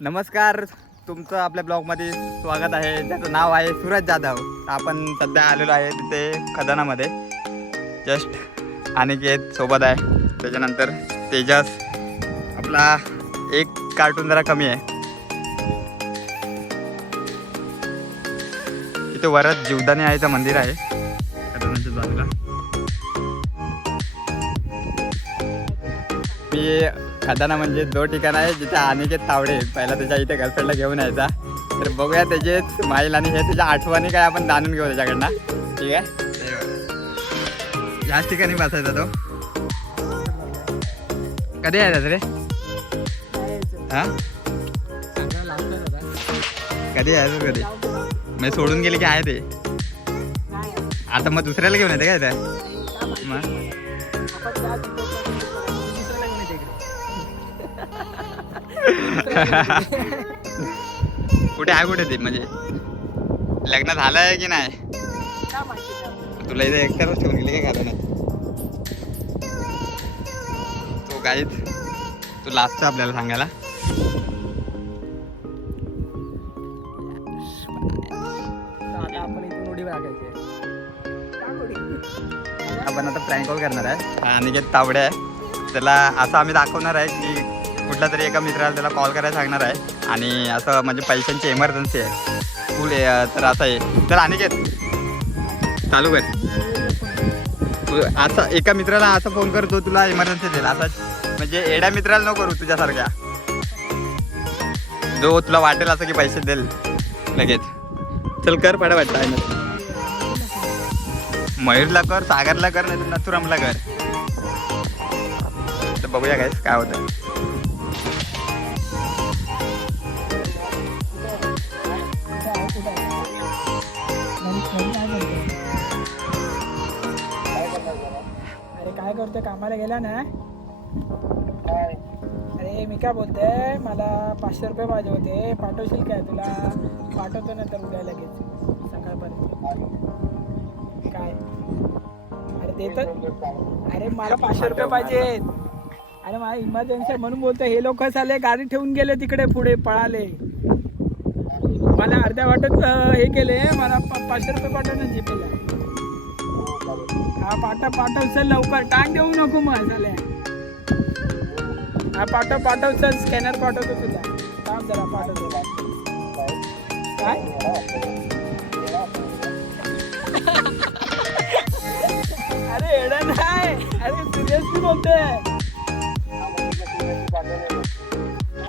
नमस्कार तुमचं आपल्या ब्लॉगमध्ये स्वागत आहे. ज्याचं नाव आहे सूरज जाधव. आपण सध्या आलेलो आहे तिथे खदानामध्ये. जस्ट अनिकेत सोबत आहे. त्याच्यानंतर तेजस. आपला एक कार्टून जरा कमी आहे. इथे वरच जीवदानी आईचं मंदिर आहे. खदानाच्या बाजूला मी खदाना म्हणजे जो ठिकाण आहे जिथे अनिकेत तावडे पहिला त्याच्या इथे गर्लफ्रेंडला घेऊन यायचा. तर बघूया त्याचे स्माईल आणि हे त्याच्या आठवणी काय आपण जाणून घेऊ त्याच्याकडनं. ठीक आहे? याच ठिकाणी बसायचा तो. कधी यायचा रे? हा? कधी यायचं कधी? मी सोडून गेले की आहे ते? आता मग दुसऱ्याला घेऊन येते काय त्या मग? कुठे आहे कुठे ते? म्हणजे लग्न झालंय की नाही? तुला इथे एकट्याच ठेवून गेले काय घालून तो गाईत तू लास्ट आपल्याला सांगायला. आपण आता प्रँक कॉल करणार आहे. हा अनिकेत तावडे आहे. त्याला असं आम्ही दाखवणार आहे की कुठल्या तरी एका मित्राला त्याला कॉल करायला सांगणार आहे. आणि असं म्हणजे पैशांची इमर्जन्सी आहे. फुल तर असं आहे. तर अनिकेत. चालू कर. असं एका मित्राला असं फोन करतो तुला इमर्जन्सी देईल. असं म्हणजे एड्या मित्राला नको करू तुझ्यासारख्या. जो तुला वाटेल असं की पैसे देईल लगेच. चल कर पडा वाटतं आहे मयूरला कर सागरला कर नाही तर नथुरामला कर. तर बघूया काय काय होतं. अरे काय करतोय? कामाला गेला ना? अरे मी काय बोलते मला पाचशे रुपये पाहिजे होते. पाठवशील काय? तुला पाठवतो नंतर उद्या लगेच. सकाळपर्यंत. काय? अरे देत अरे मला पाचशे रुपये पाहिजेत अरे मला इमर्जन्सी म्हणून बोलतो हे लोक आले गाडी ठेवून गेले तिकडे पुढे पळाले. मला अर्ध्या वाटत हे केले. मला पाचशे रुपये पाठव ना जीपेला हा पाठव पाठव चल लवकर. टांग देऊ नको मग झाले हा पाठव पाठव चल. स्कॅनर पाठवतो तुझा. काम जरा पाठवतो काय? अरे एडा नाही. अरे सिरियसली बोलतोय